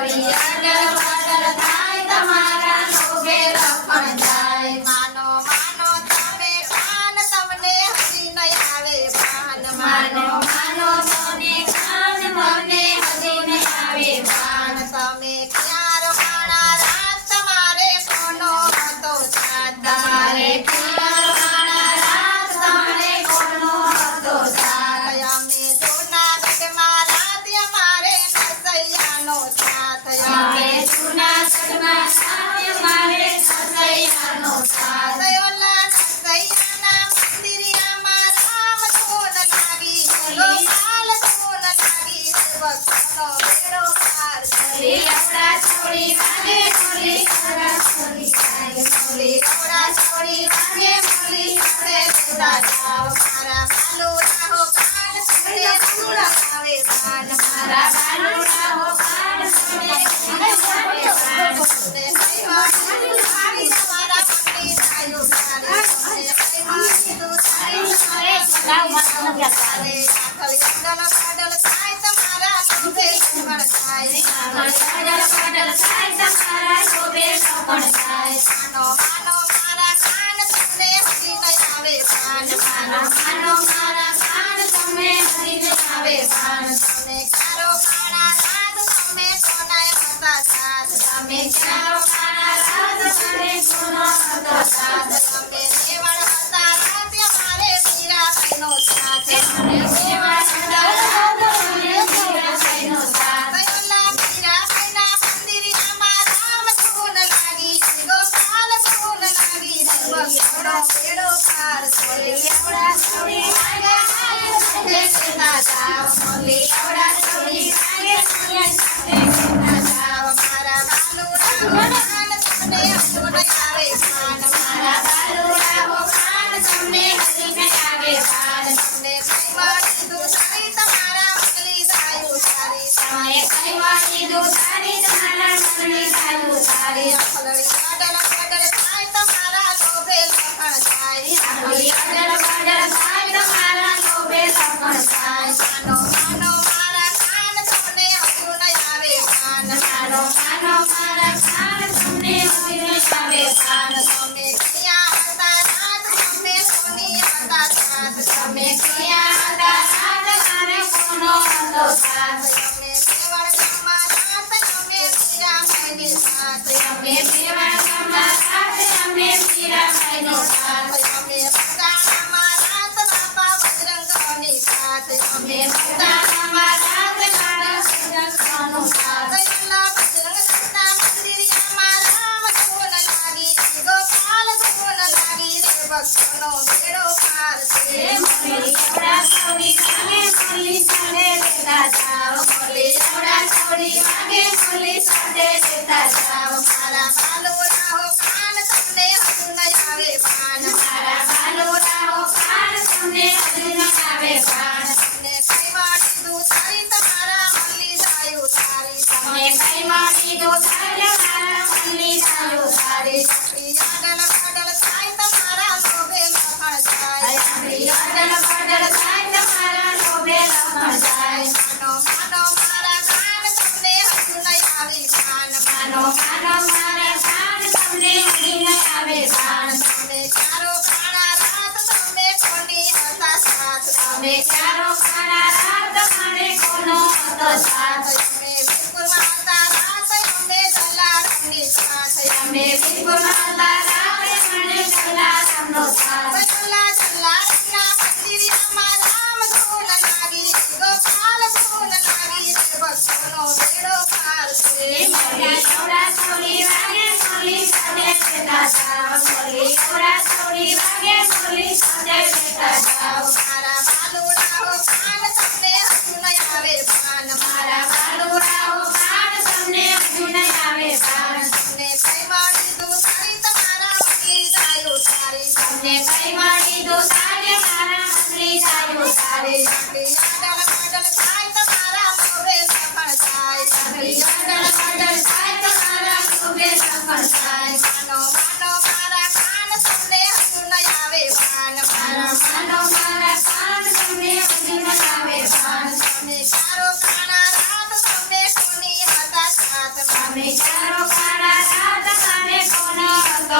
છોરી અડલ બડલ થાય તમારા લોભે લખણ જાય માનો માનો તમે કાન તમને હજી નહીં આવે ભાન માનો માનો તમે કાન તમને હજી નહીં આવે ભાન તમે ક્યાર માણા રાત તમારે કોનો હતો સાથ તમારે ક્યારવાના રાત તમારે કોનો હતો સાથ અમે જૂનાગઢમાં રાત અમારે નરસૈયાનો સાથ અમે જૂનાગઢમાં સાથ મારે નરસૈયાનો સાથ ઓલા નરસૈયાના મંદિરિયામાં રામ ધૂન લાગી ગોપાલ ધૂન લાગી ભક્તનો બેડો પાર છોરી આપણા છોરી વાગે મોલી આપણા છોરી વાગે મોલી ઓલા છોડી વાગે મોલી આપણે બેટા જાવ મારા બાલુડા હો કાન છોડે સુરા આવે ભાન મારા બાલુડા હો કાન છોડે આવે ભાન ને કઈવાડી આવી તમારા પકડી જાયું તારે કઈવાડી તું તારી અરે લાવ મત નથી તારે આખલ યંડલ પાડલ થાય તમારા લોભે લખણ થાય પાડલ પાડલ થાય તમારા શોભે લખણ થાય માનો માનો મારા કાન તમને હજી નહીં આવે ભાન માનો મારા કાન તમે હરી ન આવે ભાન તમે કારો કાણા રાત તમે કોનાય હતા સાથ તમે ચાલો કાના રાત મને કોનો હતો સાથ તમે દેવળ હતા રાત અમારે મીરાબાઈનો સાથ મને સેવા સંદાર રાત મને મીરાબાઈનો સાથ ઓલા મીરાબાઈના મંદિરિયામાં રામ ધૂન લાગી ગોપાલ ધૂન લાગી ભક્તનો બેડો પાર મોલી આવડા છોડી વાગે મોલી સાથે જાવ મોલી આવડા છોડી વાગે મોલી સાથે જાવ મારા બાલુડા કાન તમને હજુ નહીં આવે ભાન મારા બાલુડા હો કાન તમને હજી નહીં આવે ભાન તમને કઈવાડી તું તારી તમારા મગલી જાયું તારી તમે કઈવા દીધું તારી તમારા મનની ગાયું તારી અખલડી અડલ બડલ થાય તમારા લોભે લખણ થાય આપણી અડલ બડલ થાય તમારા લોભે લખણ થાય માનો માનો મારા કાન તમને હજુ નહીં આવે ભાન માનો માનો મારા કાન તમને હજી નહીં આવે ભાન તમે ક્યાં હતા રાત તમે કોની હતા સાથ તમે ક્યાં હતા રાત મારે કોનો હતો સાથ તમે દેવળ ગામમાં રાત અમે મીરાબાઈની સાથ અમે બેવા ગામમાં રાત અમે મીરાબાઈનો સાથ અમે બગદાણામાં રાત બાપા બજરંગની સાથ અમે બધામાં રાત મારા સજ્જનનો સાથ ઓલા બજરંગ દાદા મંદિરિયામાં રામ ધૂન લાગી ગોપાલ ધૂન લાગી રે ભક્તનો બેડો પાર છે મોલી આવડા છોડી વાગે મોલી સાથે લેતા જાવ મોલી આવડા છોડી વાગે મોલી સાથે લેતા જાવ મારા બાલુડા હો કાન તમને હજુ નહીં આવે ભાન મારા બાલુડા હો કાન તમને હજી ન આવે ભાન ને કઈવાડી તું તારી તમારા મલ્લી જાયું તારી તમે કઈ મારી દો થાય મારા મનની જાયું તારી આગળ આગળ થાય તમારા લોભે લખણ થાય આપણી અડલ બડલ થાય તમારા લોભે લખણ જાય માનો માનો મારા કાન તમને હજુ નહીં આવી ભાન માનો માનો મારા કાન તમને હજી નહીં આવે ભાન તમે ચારો કાણા રાત તમે કોની હતા સાથ તમે ચારો કાના રાત મને કોનો હતો સાથ અમે વિપુલમાં હતા રાત અમે જલારામની સાથ અમે વિપુલમાં રાતે મને જલારામનો સાથ ઓલા જલારામના મંદિરિયામાં રામ ધૂન લાગી ગોપાલ ધૂન લાગી રે ભક્તનો બેડો પાર છે મોલી આવડા છોડી વાગે મોલી સાથે લેતા જાવ મોલી આવડા છોડી વાગે મોલી સાથે લેતા જાવ મારા બાલુડા હો કાન તમને હજુ નહીં આવે ભાન મારા બાલુડા હો કાન તમને હજુ નહીં આવે ભાન ને કઈવાડી તું તારી તમારા મગલી જાયું તારી તમને કઈ મારી દો તારે મારા મનની જાયું તારી આગળ આગળ થાય તમારા મોરે લખણ થાય આપણી અડલ બડલ થાય તમારા લોભે લખણ થાય માનો માનો મારા કાન તમને હજુ નહીં આવે ભાન મારા માનો મારા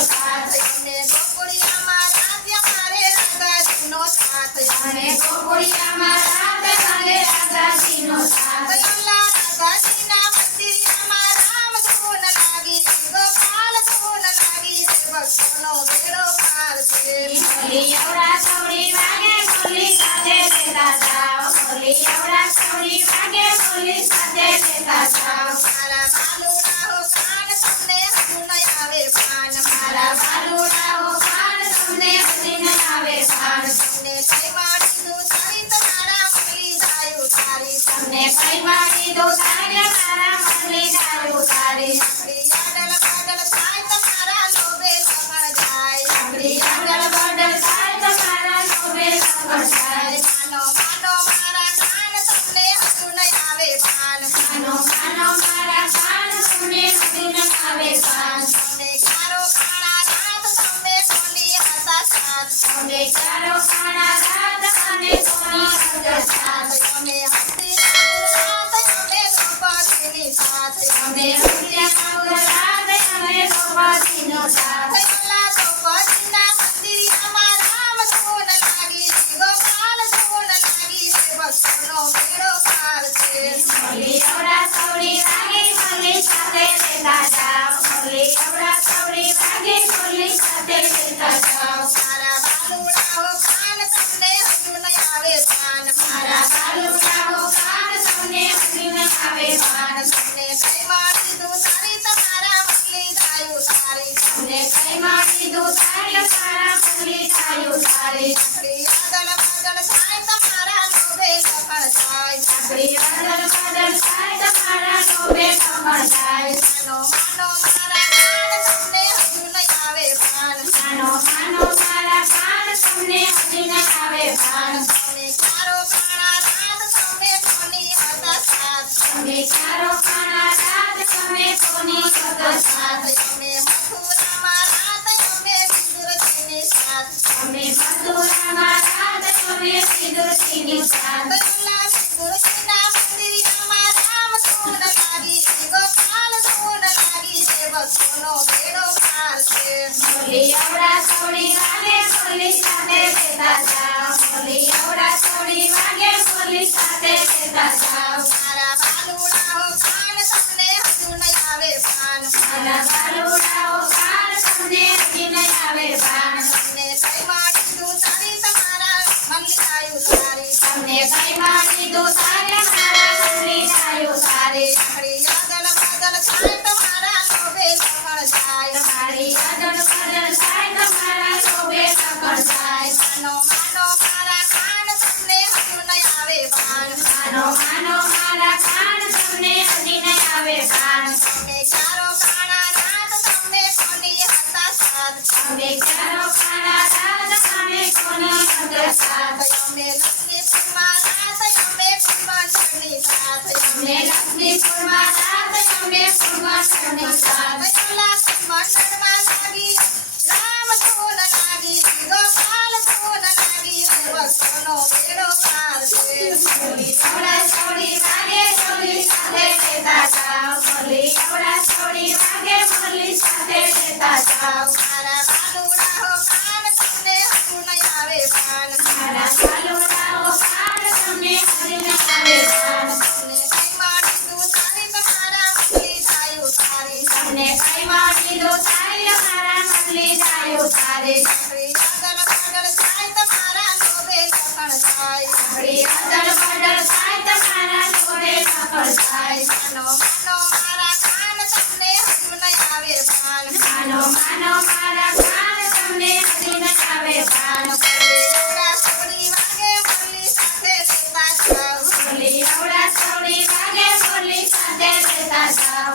સાથ અમે ગોકુળિયામાં રાધ્યા મારે રાધાજીનો સાથ અને ગોકુળિયામાં રાત કરે રાધાજીનો સાથ અલ્લા રાધાજીના મંદિરમાં રામ ધૂન લાગી ગોપાલ ધૂન લાગી ભક્તોનો બેડો પાર છે બોલી એવડા સૌડી વાગે બોલી સાથે લેતા જાઓ બોલી એવડા સૌડી વાગે બોલી સાથે લેતા જાઓ મારા બાલુડાઓ કાન તમને હજુ નહીં આવે પાન મારા બાલુડાઓ કાન તમને હજી ન આવે ભાન તમને કઈ વાળીનું ચરિત મારા મળી જાય તારી તમને કઈ મારી દો તારે મારા મનની દારૂ તારી યાદલ બાદલ થાય તમારા લોભે સમળ જાય આપણી આગળ બદલ થાય તમારા લોભે સફળ થાય માનો માનો મારા કાન તમને હજુ નહીં આવે પાન માનો માનો મારા કાન તમને હજી ન આવે ભાન તમને કારો કાળા રાત તમે કોની હતા સાથ તમે ચારો કાણા રાત અને કોની હદ સાથ અમે હસી રાત અમે દ્રૌપદીની સાથ અમે હત્યા રાત અમે ગોપાજીનો સાથ થયેલા દ્રૌપદીના મંદિરમાં રામ ધૂન લાગી ગોપાલ ધૂન લાગી ભક્તોનો બેડો પાર છે બોલી એવડા સૌડી વાગે બોલી સાથે લેતા જાઓ બોલી એવડા સૌડી વાગે બોલી સાથે લેતા જાઓ મારા બાલુડાઓ કાન તમને હજુ નહીં આવે પાન મારા બાલુડાઓ કાન તમને હજી ન આવે ભાન તમને કઈ વાળી દઉં તારી તમારા મનલી જાય તારી તમને કઈ મારી દો તારી મારા મનની દારૂ તારી યાદલ બાદલ થાય તમારા લોભે સફળ થાય આપણી આગળ બદલ થાય તમારા લોભે સફળ થાય માનો માનો મારા કાન તમને હજુ નહીં આવે પાન માનો માનો મારા કાન તમને હજી ન આવે ભાન તમે ચારો કાળા રાત તમે કોની હતા સાથ તમે ચારો કાણા રાત તમે કોની હતો સાથ અમે મથુરામાં રાત અમે વિદુરજીની સાથ તમે મથુરામાં રાત તમે વિદુરજીની સાથ અલ્લા વિદુરજીના મંદિરમાં રામ ધૂન લાગી ગોપાલ ધૂન લાગી ભક્તોનો બેડો પાર છે બોલી એવડા સૌડી વાગે બોલી સાથે લેતા જાઓ બોલી એવડા સૌડી વાગે બોલી સાથે લેતા જાઓ મારા બાલુડાઓ કાન તમને હજુ નહીં આવે પાન મારા બાલુડાઓ કાન તમને હજી ન આવે ભાન તમને કઈ વાળીનું તારી તમારા મનલી જાય તારી તમને કઈ મારી દો તારે મારા મનની દારૂ તારી યાદલ બાદલ થાય તમારા લોભે સફળ જાય તમારી આગળ બદલ થાય તમારા લોભે સફળ થાય માનો માનો મારા કાન તમને હજુ નહીં આવે પાન માનો માનો મારા કાન તમને હજી ન આવે ભાન તમે ચારો કાળા રાત તમે કોની હતા સાથ તમે ચારો કાણા રાત તમે કોની હતો સાથ અમે લક્ષ્મીપુરમાં રાત અમે કુંભની સાથ અમે લક્ષ્મીપુરમાં રાત તમે કુંભની સાથ અલ્લા કુંભમાં લાગી રામ ધૂન લાગી ગોપાલ ધૂન લાગી ભક્તોનો બેડો પાર છે બોલી એવડા સૌડી વાગે બોલી સાથે લેતા જાઓ બોલી એવડા સૌડી વાગે બોલી સાથે લેતા જાઓ મારા બાલુડાઓ કાન તમને હજુ નહીં આવે પાન મારા બાલુડાઓ કાન તમને હજી ન આવે ભાન તમને કઈ માળીનું તારી તમારા મનલી જાય તારી તમને કઈ મારી દો તારી મારા મનની દારૂ તારી યાદલ બાદલ થાય તમારા લોભે સફળ થાય આપણી આગળ બદલ થાય તમારા લોભે સફળ થાય માનો માનો મારા કાન તમને હજુ નહીં આવે પાન માનો માનો મારા કાન તમને હજી ન આવે ભાન એવડા સોની વાગે મનલી સાથે લેતા જાઓ બોલી એવડા સૌડી વાગે બોલી સાથે લેતા જાઓ